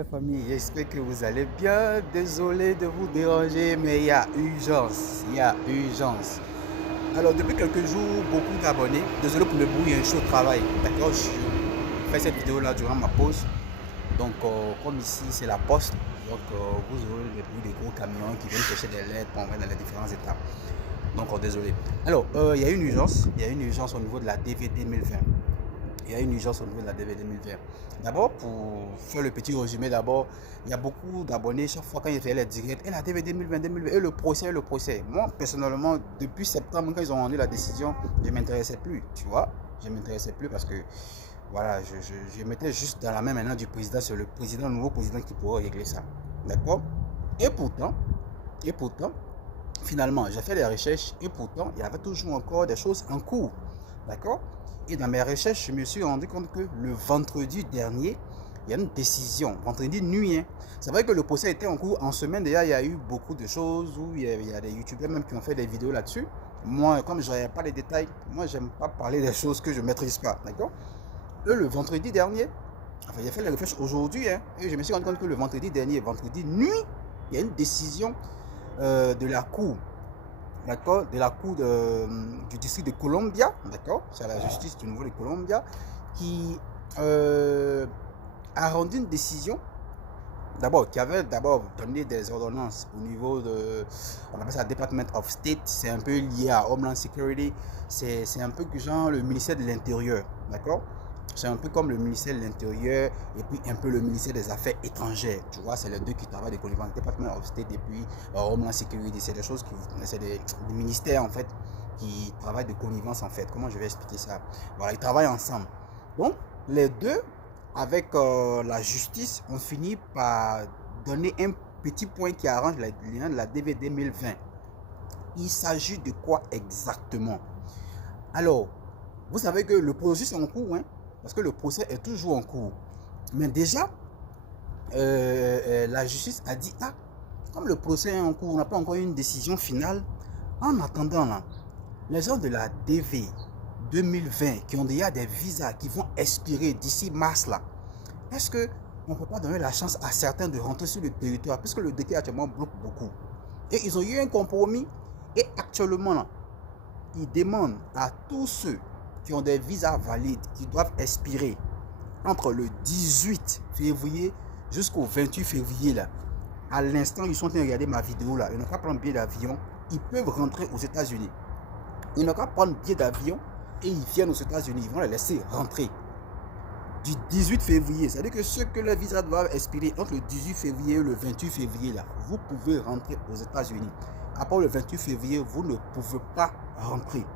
la famille, j'espère que vous allez bien. Désolé de vous déranger, mais il y a urgence. Il y a urgence. Alors, depuis quelques jours, beaucoup d'abonnés. Désolé pour le bruit, il y a un chaud travail. D'accord, je fais cette vidéo là durant ma pause. Donc, comme ici, c'est la poste. Donc, vous aurez des bruits des gros camions qui viennent chercher des lettres pour envoyer dans les différents états. Donc, désolé. Alors, il y a une urgence. Il y a une urgence au niveau de la DV 2020. Il y a une urgence au niveau de la DV 2020. D'abord, pour faire le petit résumé, d'abord, il y a beaucoup d'abonnés chaque fois quand ils font les directs. Et la DV 2020, 2020, et le procès. Moi, personnellement, depuis septembre, quand ils ont rendu la décision, je ne m'intéressais plus, tu vois. Je ne m'intéressais plus parce que, voilà, je mettais juste dans la main maintenant du président. C'est le président, le nouveau président qui pourra régler ça. D'accord? Et pourtant, finalement, j'ai fait des recherches et pourtant, il y avait toujours encore des choses en cours. D'accord? Et dans mes recherches, je me suis rendu compte que le vendredi dernier, il y a une décision, vendredi nuit. Hein. C'est vrai que le procès était en cours. En semaine déjà, il y a eu beaucoup de choses où il y a des youtubeurs même qui ont fait des vidéos là-dessus. Moi, comme je n'avais pas les détails, moi, j'aime pas parler des choses que je ne maîtrise pas. D'accord? Le vendredi dernier, enfin, j'ai fait les recherches aujourd'hui, hein, et je me suis rendu compte que le vendredi dernier, vendredi nuit, il y a une décision de la Cour. D'accord, de la Cour du district de Columbia, d'accord, c'est la justice du niveau de Columbia, qui a rendu une décision, d'abord, qui avait d'abord donné des ordonnances au niveau de, on appelle ça Department of State, c'est un peu lié à Homeland Security, c'est un peu genre le ministère de l'Intérieur, d'accord. C'est un peu comme le ministère de l'Intérieur et puis un peu le ministère des Affaires étrangères. Tu vois, c'est les deux qui travaillent de connivence. Department of State et puis Homeland Security. C'est des choses qui... C'est des ministères en fait qui travaillent de connivence en fait. Comment je vais expliquer ça? Voilà, ils travaillent ensemble. Donc, les deux, avec la justice, ont fini par donner un petit point qui arrange la DV 2020. Il s'agit de quoi exactement? Alors, vous savez que le processus est en cours, hein? Parce que le procès est toujours en cours. Mais déjà, la justice a dit, ah, comme le procès est en cours, on n'a pas encore eu une décision finale. En attendant, là, les gens de la DV 2020 qui ont déjà des visas qui vont expirer d'ici mars, là, est-ce qu'on ne peut pas donner la chance à certains de rentrer sur le territoire, puisque le décret actuellement bloque beaucoup. Et ils ont eu un compromis. Et actuellement, là, ils demandent à tous ceux qui ont des visas valides qui doivent expirer entre le 18 février jusqu'au 28 février là. À l'instant, ils sont en train de regarder ma vidéo là. Ils n'ont qu'à prendre billet d'avion. Ils peuvent rentrer aux États-Unis. Ils n'ont qu'à prendre billet d'avion et ils viennent aux États-Unis. Ils vont les laisser rentrer du 18 février. C'est-à-dire que ceux que les visas doivent expirer entre le 18 février et le 28 février là, vous pouvez rentrer aux États-Unis. Après le 28 février, vous ne pouvez pas rentrer.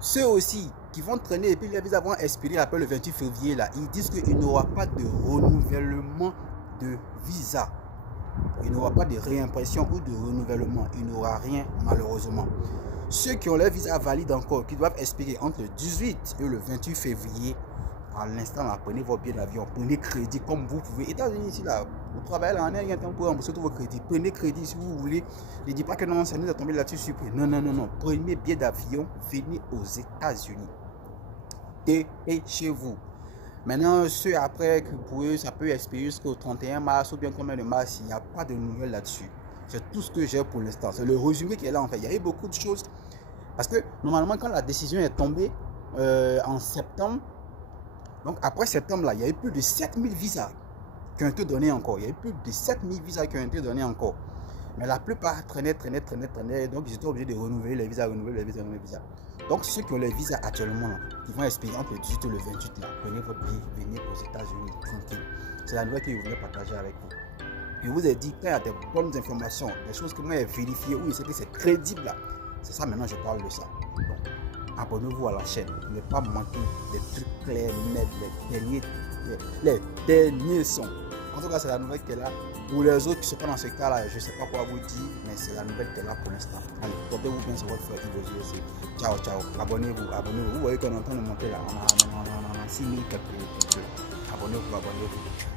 Ceux aussi qui vont traîner et puis les visas vont expirer après le 28 février là, ils disent qu'il n'y aura pas de renouvellement de visa. Il n'y aura pas de réimpression ou de renouvellement. Il n'y aura rien malheureusement. Ceux qui ont les visas valides encore, qui doivent expirer entre le 18 et le 28 février, à l'instant, prenez vos billets d'avion, prenez crédit comme vous pouvez. États-Unis ici là, vous travaillez là, on a rien de temps pour rembourser tous vos crédits. Prenez crédit si vous voulez. Ne dites pas que non, ça nous a tombé là-dessus. Non, non, non, non. Prenez billet d'avion, venez aux États-Unis. Dépêchez-vous. Maintenant, ceux après, pour eux, ça peut expirer jusqu'au 31 mars ou bien combien de mars, il n'y a pas de nouvelles là-dessus. C'est tout ce que j'ai pour l'instant. C'est le résumé qui est là en fait. Il y a eu beaucoup de choses. Parce que normalement, quand la décision est tombée en septembre, donc après septembre là, il y a eu plus de 7000 visas qui ont été donnés encore. Il y a eu plus de 7000 visas qui ont été donnés encore. Mais la plupart traînaient. Donc ils étaient obligés de renouveler les visas, renouveler les visas. Donc ceux qui ont les visas actuellement, là, qui vont expirer entre le 18 et le 28 là, prenez votre billet, venez aux États-Unis tranquille. C'est la nouvelle que je voulais partager avec vous. Je vous ai dit qu'il y a des bonnes informations, des choses que moi j'ai vérifiées, où je sais que c'est crédible là. C'est ça maintenant je parle de ça. Donc, abonnez-vous à la chaîne, ne pas manquer des trucs clairs, nets, les derniers sons. En tout cas, c'est la nouvelle qui est là. Pour les autres qui ne sont pas dans ce cas-là, je ne sais pas quoi vous dire, mais c'est la nouvelle qui est là pour l'instant. Allez, portez-vous bien sur votre frère Ivo aussi. Ciao, ciao. Abonnez-vous. Vous voyez qu'on est en train de monter là. On a 6000 quelques. Abonnez-vous.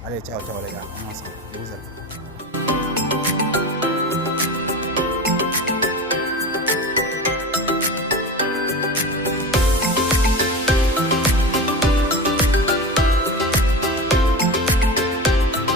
Allez, ciao, les gars. On est ensemble. Je vous aime.